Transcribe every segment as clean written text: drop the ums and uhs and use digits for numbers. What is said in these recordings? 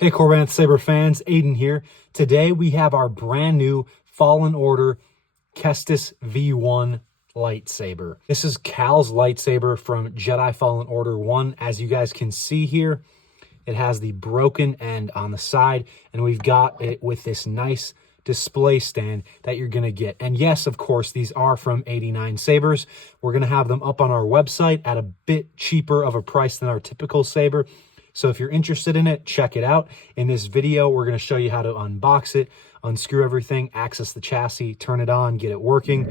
Hey Korbanth Saber fans, Aiden here. Today we have our brand new Fallen Order Kestis V1 lightsaber. This is Cal's lightsaber from Jedi Fallen Order 1. As you guys can see here, it has the broken end on the side, and we've got it with this nice display stand that you're going to get. And yes, of course, these are from 89 Sabers. We're going to have them up on our website at a bit cheaper of a price than our typical saber. So if you're interested in it, check it out. In this video, we're going to show you how to unbox it, unscrew everything, access the chassis, turn it on, get it working.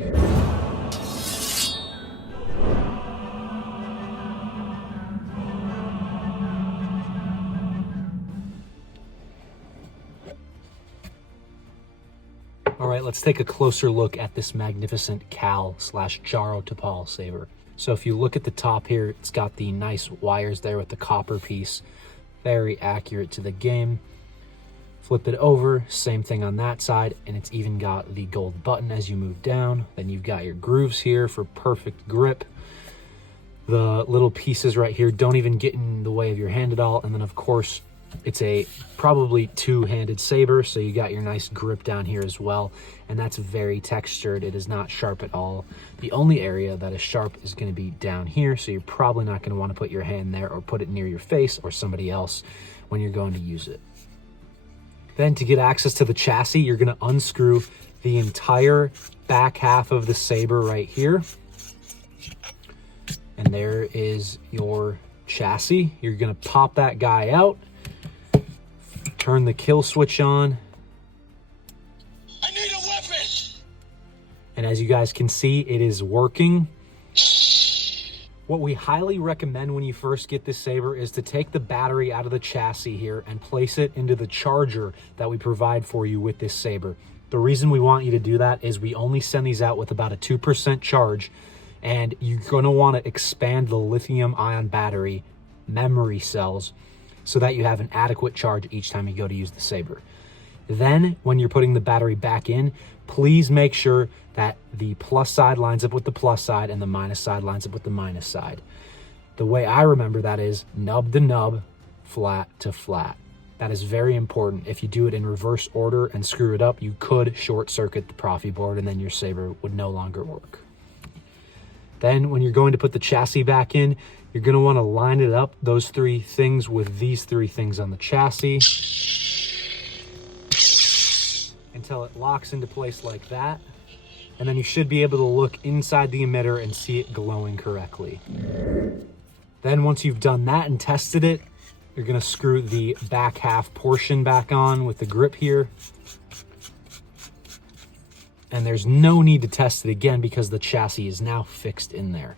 All right, let's take a closer look at this magnificent Cal/Jaro Tapal saber. So if you look at the top here, it's got the nice wires there with the copper piece. Very accurate to the game. Flip it over, same thing on that side, and it's even got the gold button as you move down. Then you've got your grooves here for perfect grip. The little pieces right here don't even get in the way of your hand at all. And then of course, it's a probably two-handed saber, so you got your nice grip down here as well, and that's very textured. It is not sharp at all. The only area that is sharp is going to be down here, so you're probably not going to want to put your hand there or put it near your face or somebody else when you're going to use it. Then to get access to the chassis, you're going to unscrew the entire back half of the saber right here, and there is your chassis. You're going to pop that guy out, turn the kill switch on. I need a weapon! And as you guys can see, it is working. What we highly recommend when you first get this saber is to take the battery out of the chassis here and place it into the charger that we provide for you with this saber. The reason we want you to do that is we only send these out with about a 2% charge, and you're going to want to expand the lithium-ion battery memory cells so that you have an adequate charge each time you go to use the saber. Then, when you're putting the battery back in, please make sure that the plus side lines up with the plus side and the minus side lines up with the minus side. The way I remember that is nub to nub, flat to flat. That is very important. If you do it in reverse order and screw it up, you could short circuit the Proffieboard and then your saber would no longer work. Then when you're going to put the chassis back in, you're going to want to line it up, those three things, with these three things on the chassis until it locks into place like that. And then you should be able to look inside the emitter and see it glowing correctly. Then once you've done that and tested it, you're going to screw the back half portion back on with the grip here. And there's no need to test it again because the chassis is now fixed in there.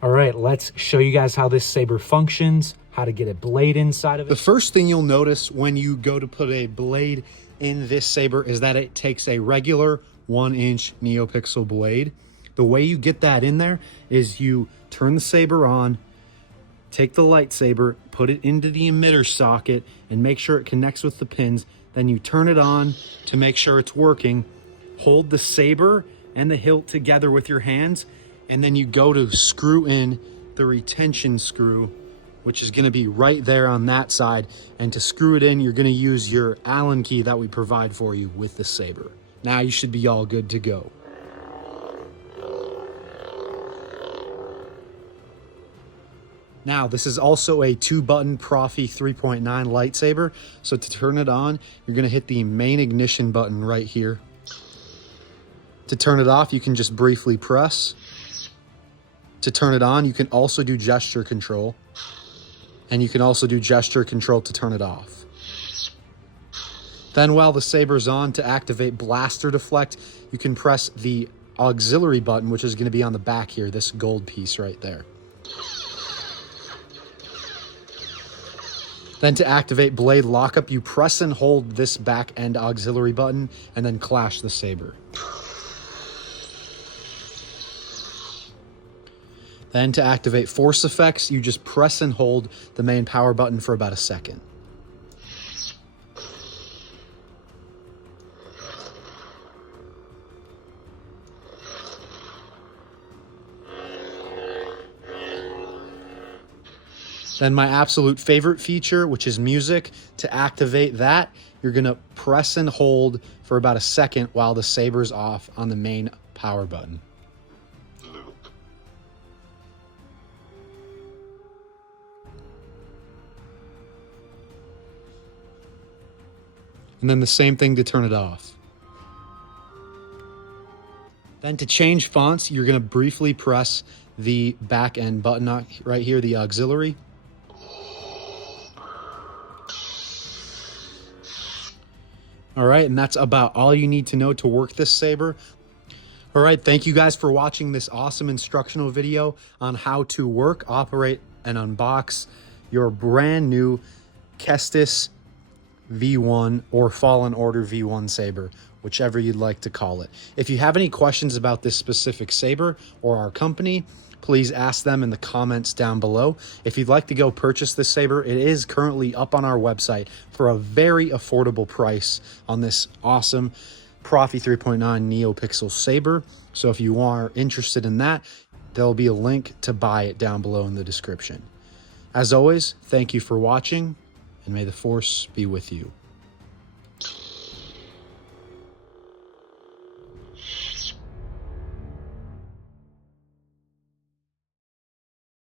All right, let's show you guys how this saber functions, how to get a blade inside of it. The first thing you'll notice when you go to put a blade in this saber is that it takes a regular 1-inch NeoPixel blade. The way you get that in there is you turn the saber on, take the lightsaber, put it into the emitter socket, and make sure it connects with the pins. Then you turn it on to make sure it's working. Hold the saber and the hilt together with your hands, and then you go to screw in the retention screw, which is going to be right there on that side. And to screw it in, you're going to use your Allen key that we provide for you with the saber. Now you should be all good to go. Now, this is also a 2-button Proffi 3.9 lightsaber. So to turn it on, you're going to hit the main ignition button right here. To turn it off, you can just briefly press. To turn it on, you can also do gesture control. And you can also do gesture control to turn it off. Then while the saber's on, to activate blaster deflect, you can press the auxiliary button, which is going to be on the back here, this gold piece right there. Then to activate blade lockup, you press and hold this back end auxiliary button and then clash the saber. Then to activate force effects, you just press and hold the main power button for about a second. Then my absolute favorite feature, which is music. To activate that, you're gonna press and hold for about a second while the saber's off on the main power button. Luke. And then the same thing to turn it off. Then to change fonts, you're gonna briefly press the back end button right here, the auxiliary. All right, and that's about all you need to know to work this saber. All right, thank you guys for watching this awesome instructional video on how to work, operate, and unbox your brand new Kestis V1 or Fallen Order V1 saber, whichever you'd like to call it. If you have any questions about this specific saber or our company, please ask them in the comments down below. If you'd like to go purchase this saber, it is currently up on our website for a very affordable price on this awesome Proffi 3.9 NeoPixel saber. So if you are interested in that, there'll be a link to buy it down below in the description. As always, thank you for watching, and may the Force be with you.